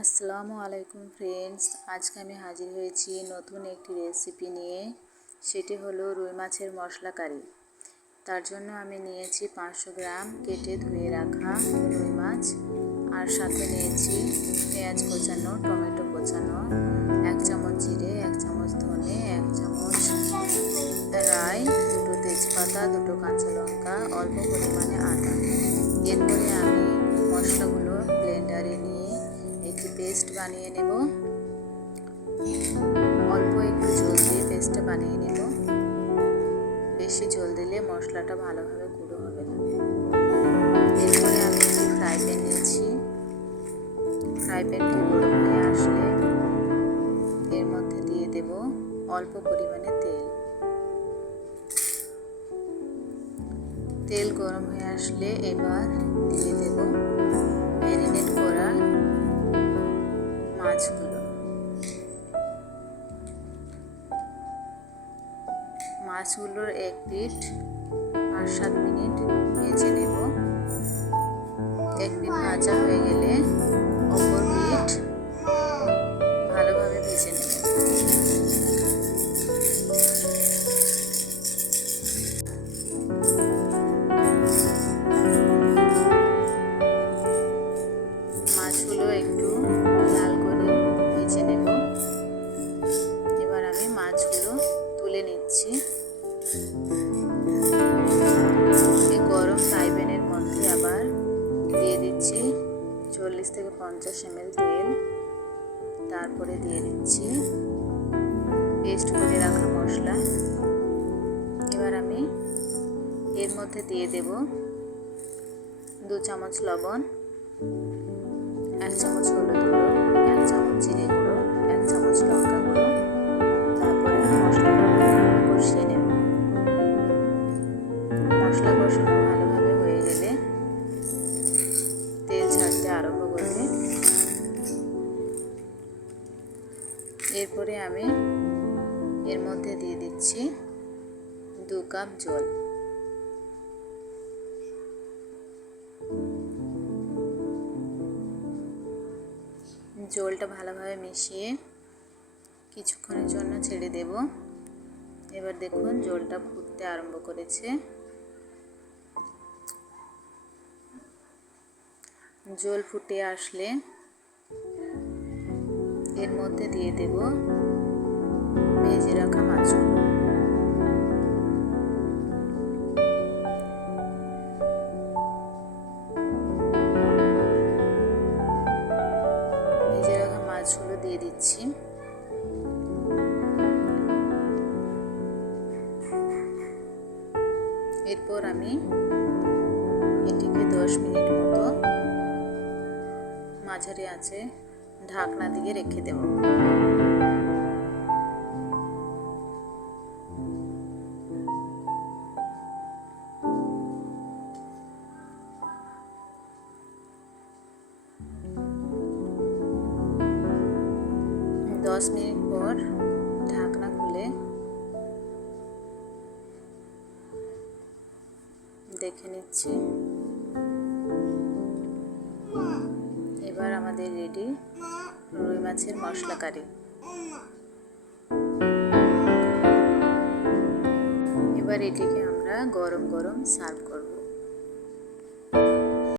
আসসালামু আলাইকুম ফ্রেন্ডস, আজকে আমি হাজির হয়েছি নতুন একটি রেসিপি নিয়ে। সেটি হলো রুই মাছের মশলা কারি। তার জন্য আমি নিয়েছি 500 গ্রাম কেটে ধুয়ে রাখা রুই মাছ, আর সাথে নিয়েছি পেঁয়াজ কোচানো, টমেটো কোচানো, 1 চামচ জিরে, 1 চামচ ধনে, 1 চামচ রাই, 2টো তেজপাতা, 2টো কাঁচা লঙ্কা, অল্প পরিমাণে আদা। এরপরে আমি মশলাগুলো ব্লেন্ডারে নিয়ে একটি পেস্ট বানিয়ে নেব। অল্প একটু জল দিয়ে পেস্টটা বানিয়ে নেব। বেশি জল দিলে মশলাটা ভালোভাবে গুঁড়ো হবে না। এরপরে আমি একটি ফ্রাই প্যান নিয়েছি। ফ্রাই প্যানটি গরম হয়ে আসলে এর মধ্যে দিয়ে দেব অল্প পরিমাণে তেল। তেল গরম হয়ে আসলে এবার দিয়ে দেব ম্যারিনেট করা মাছগুলো। মাছগুলোর এক পিঠ 5-7 মিনিট ভেজে নেব। এক পিঠ ভাজা হয়ে গেলে অপর পিঠ ভালোভাবে ভেজে নেব। মাছগুলো একটু লাল করে ভেজে নেব। এবার আমি মাছগুলো তুলে নিচ্ছি। এই গরম ফ্রাই প্যানের মধ্যে আবার দিয়ে দিচ্ছি 40 থেকে 50 ml তেল। তারপরে দিয়ে দিচ্ছি পেস্ট করে রাখা মশলা। এবার আমি এর মধ্যে দিয়ে দেব 2 চামচ লবণ, 1 চামচ হলুদ গুঁড়ো, 1 চামচ জিরে গুঁড়ো, 1 চামচ লঙ্কা গুঁড়ো। তারপরে মশলাটা ভালোভাবে কষিয়ে নেব। মশলা কষানো ভালোভাবে হয়ে গেলে তেল ছাড়তে আরম্ভ করবে। এরপরে আমি এর মধ্যে দিয়ে দিচ্ছি 2 কাপ জল। জলটা ভালোভাবে মিশিয়ে কিছুক্ষণের জন্য ছেড়ে দেব। এবার দেখুন জলটা ফুটতে আরম্ভ করেছে। জল ফুটে আসলে এর মধ্যে দিয়ে দেব ভেজে রাখা মাছগুলো। ভেজে রাখা মাছগুলো দিয়ে দিচ্ছি। এরপর আমি এটিকে 10 মিনিট মতো মাঝারি আঁচে ঢাকনা দিয়ে রেখে দেব। দশ মিনিট পর ঢাকনা খুলে দেখে নিচ্ছি। এবার আমাদের রেডি রুই মাছের মশলা কারি। এবার এটিকে আমরা গরম গরম সার্ভ করব।